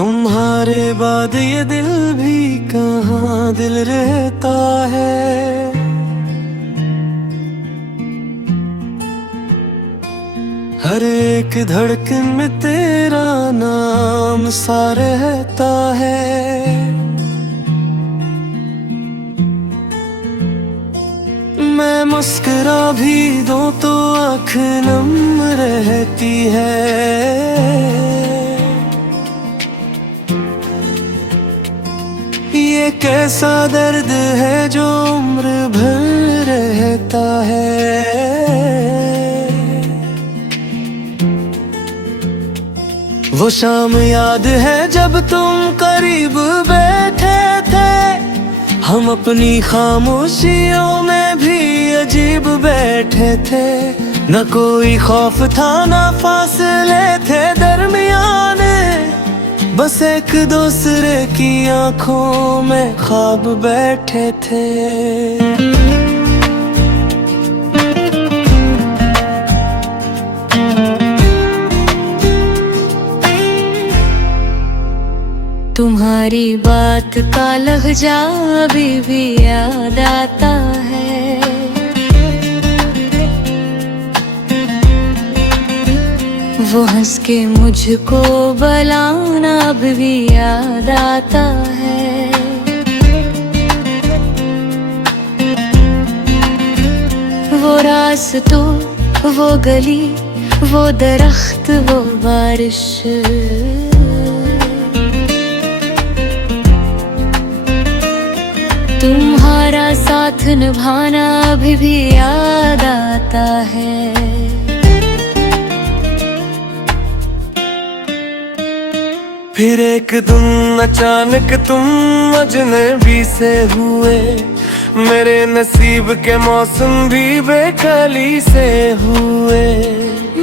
तुम्हारे बाद ये दिल भी कहाँ दिल रहता है। हर एक धड़कन में तेरा नाम सा रहता है। मैं मुस्कुरा भी दूं तो आँख नम रहती है। ये कैसा दर्द है जो उम्र भर रहता है। वो शाम याद है जब तुम करीब बैठे थे। हम अपनी खामोशियों में भी अजीब बैठे थे। न कोई खौफ था न फासले थे दरमियान। बस एक दूसरे की आंखों में ख्वाब बैठे थे। तुम्हारी बात का लहजा अभी भी याद आता है। वो हंस के मुझको बुलाना अभी भी याद आता है। वो रास्तों, वो गली, वो दरख्त, वो बारिश, तुम्हारा साथ निभाना अभी भी याद आता है। फिर एक दिन अचानक तुम अजनबी से हुए। मेरे नसीब के मौसम भी बेकली से हुए।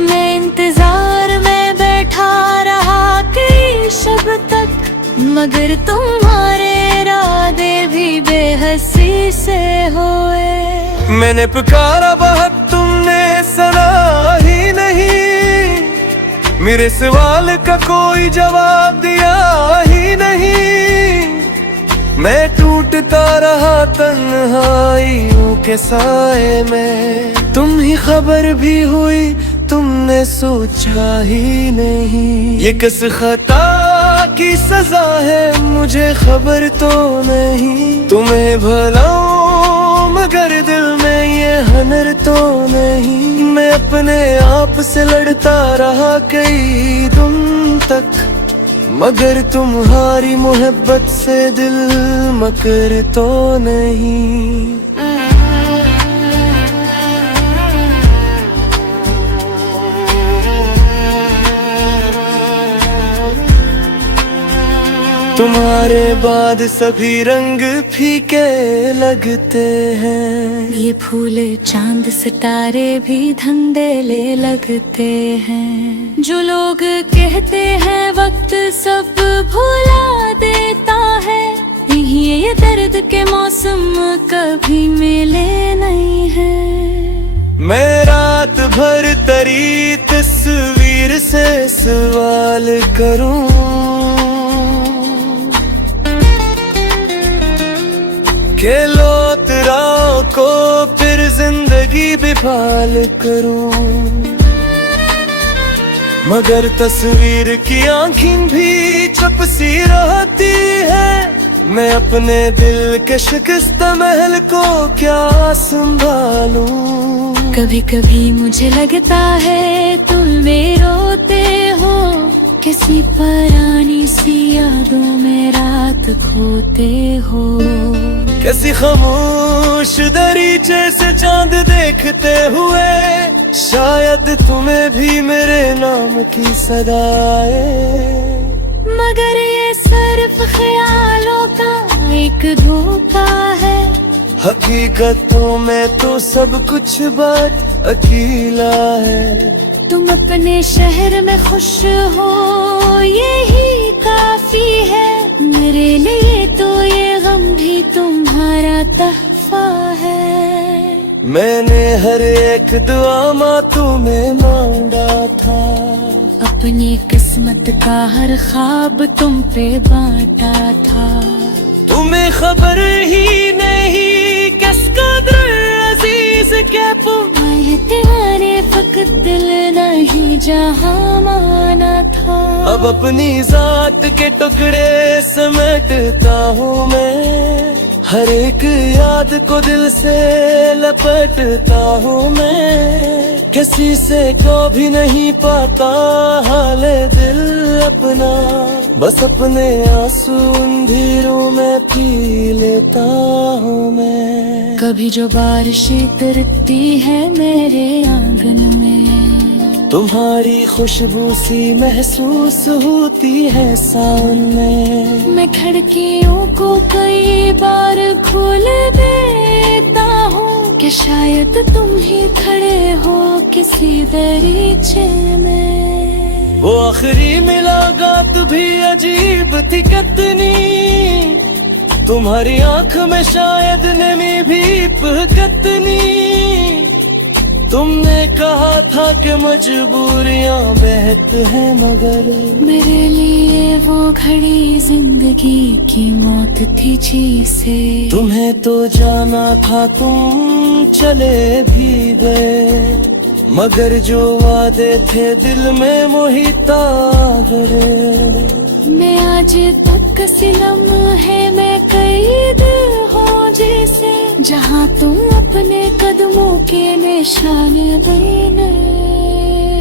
मैं इंतजार में बैठा रहा कई शब तक, मगर तुम्हारे इरादे भी बेहसी से हुए। मैंने पुकारा बहुत तुमने सुना ही नहीं। मेरे सवाल का कोई जवाब दिया ही नहीं। मैं टूटता रहा तन्हाइयों के साए में। तुम ही खबर भी हुई तुमने सोचा ही नहीं। ये किस खता की सजा है मुझे खबर तो नहीं। तुम्हें भलाऊं मगर दिल में ये हनर तो नहीं। मैं अपने आप से लड़ता रहा कई दिन तक, मगर तुम्हारी मोहब्बत से दिल मकर तो नहीं। तुम्हारे बाद सभी रंग फीके लगते हैं। ये फूले चांद सितारे भी धंधेले लगते हैं। जो लोग कहते हैं वक्त सब भुला देता है, ये दर्द के मौसम कभी मिले नहीं है। मैं रात भर तेरी तस्वीर से सवाल करूं। खेलो तेरा को फिर जिंदगी बेहाल करूं। मगर तस्वीर की आँखें भी चुप सी रहती है। मैं अपने दिल के शिकस्त महल को क्या संभालूं। कभी कभी मुझे लगता है तुम में रोते हो। किसी पुरानी सी यादों में रात खोते हो। कैसी खामोश दरीचे से चांद देखते हुए, शायद तुम्हें भी मेरे नाम की सदा आए। मगर ये सिर्फ ख्यालों का एक धोखा है। हकीकतों में तो सब कुछ बात अकेला है। तुम अपने शहर में खुश हो यही काफी है। मेरे लिए तो ये गम भी तुम्हारा तहफा है। मैंने हर एक दुआ माँ तुम्हें मांगा था। अपनी किस्मत किस्मत का हर ख्वाब तुम पे बांटा था। तुम्हें खबर ही नहीं किस कदर अजीज के तुम। मैं तेरे फकत दिल नहीं जहाँ माना था। अब अपनी जात के टुकड़े समेटता हूँ मैं, हर एक याद को दिल से लपटता हूँ मैं। किसी से को भी नहीं पाता हाल दिल अपना, बस अपने आंसू अंधेरों में पी लेता हूँ मैं। कभी जो बारिश उतरती है मेरे आंगन में, तुम्हारी खुशबू सी महसूस होती है सावन में। मैं खिड़कियों को कई बार खोल देता हूँ कि शायद तुम ही खड़े हो किसी दरीचे में। वो आखिरी मुलाकात भी अजीब थी कितनी, तुम्हारी आंख में शायद नमी भी कितनी। तुमने कहा था कि मजबूरियां बेहद हैं मगर मेरे लिए वो घड़ी जिंदगी की मौत थी जी से। तुम्हें तो जाना था तुम चले भी गए, मगर जो वादे थे दिल में मोहिता गए। मैं आज तक सिलम है मैं कैद हूँ जैसे, जहाँ तुम अपने कदमों के निशान देने।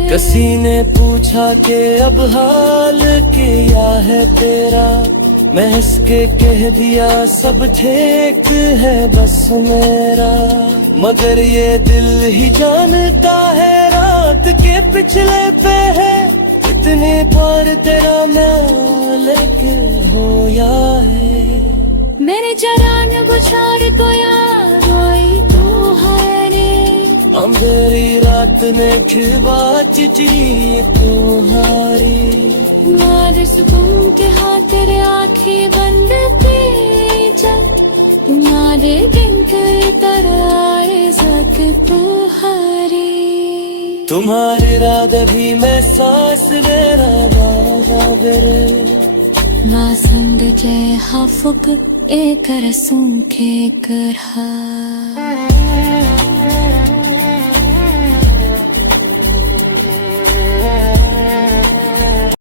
किसी ने पूछा कि अब हाल क्या है तेरा, मैं हंस के कह दिया सब ठीक है बस मेरा। मगर ये दिल ही जानता है रात के पिछले पे है इतने पार तेरा मालिक होया है। मेरे जरान बुछाड़ तो याद आई तुम्हारे, अंधेरी रात में खिलवा चिठी तुम्हारी। मार सुकून के हाथ तेरे आँखें बंद थी जब, तुम्हारे दिन के तरह आए जग तुम्हारी। तुम्हारे रात भी मैं सांस ले रहा रे। वासंद जय हाफुक एक रसूं के करहा।